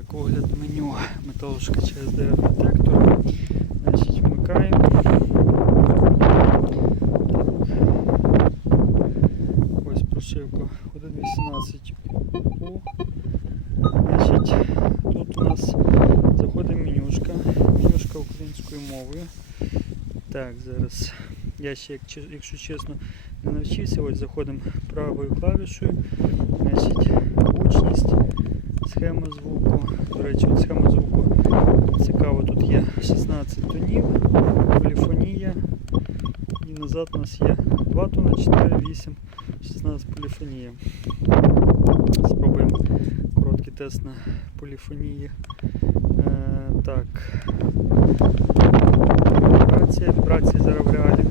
Так, огляд меню металошукача SDR детектор. Значить, вмикаємо. Ось прошивка 1.18 У. Значить, тут у нас заходить менюшка. Менюшка українською мовою. Так, зараз. Я ще, якщо чесно, не навчився. Ось заходимо правою клавішою. Значить, гучність, схема звуку. До речі, от схема звуку цікаво, тут є 16 тонів, поліфонія. І назад у нас є 2 тона, 4, 8, 16 поліфонія. Спробуємо короткий тест на поліфонії. Е, так. Вібрація. Вібрації зараз в реалі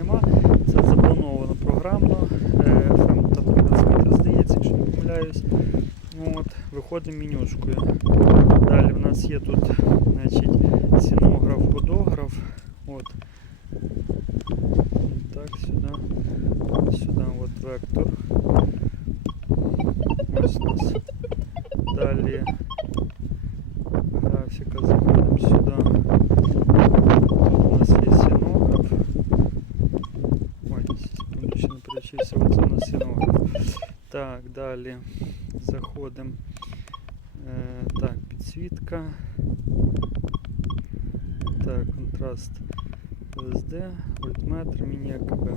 виходимо менюшкою. Далі в нас є тут значить, синограф, подограф. От. Так, сюди. Сюди от вектор. Ось у нас. Далі графіка, заходимо сюди. Тут у нас є синограф. Ой, секунду, ще не перечився. Оце у нас синограф. Так, далі заходимо. Е, так, підсвітка. Так, контраст LSD, вольтметр, міні-АКБ.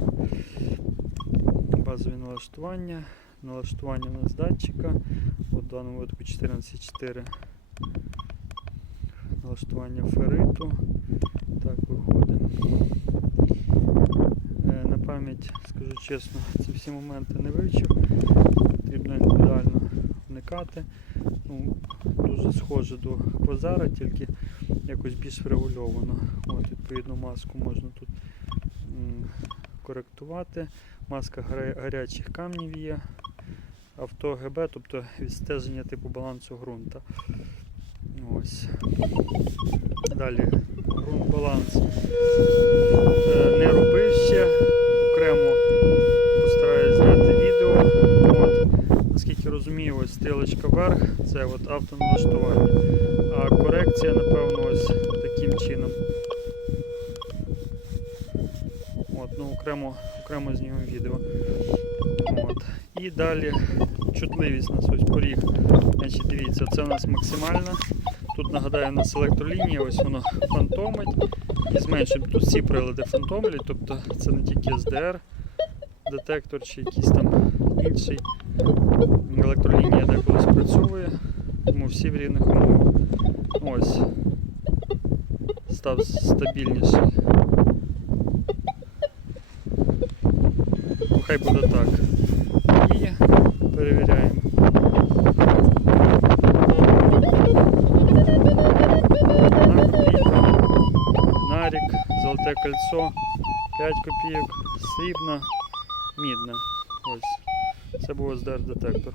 Базові налаштування. Налаштування у нас датчика. От в даному випадку 14.4. Налаштування фериту. Так, виходимо. Е, На пам'ять, скажу чесно, ці всі моменти не вивчив. Потрібно індивідуально вникати. Ну, дуже схоже до квазара, тільки якось більш врегульовано. От, відповідно, маску можна тут м, коректувати. Маска гаря- гарячих камнів є. Авто ГБ, тобто відстеження типу балансу ґрунта. Ось. Далі ґрунт баланс. Е, Не робив ще. Окремо постараюсь зняти відео. От. Наскільки розумію, ось стрілочка вверх, це от автоналаштування. А корекція, напевно, ось таким чином. От, ну, окремо, окремо знімемо відео. От. І далі чутливість у нас ось поріг. Значить, дивіться, це у нас максимальна. Тут нагадаю, у нас електролінія, ось воно фантомить. І зменшуємо тут всі прилади фантомлять, тобто це не тільки SDR, детектор чи якийсь там інший. Електролінія деколи спрацьовує, тому всі в рівних умовах. Ось. Став стабільніший. Ну, Хай буде так. І перевіряємо. Нарік, золоте кольцо, 5 копійок, срібна, мідна. Ось. Це був SDR детектор.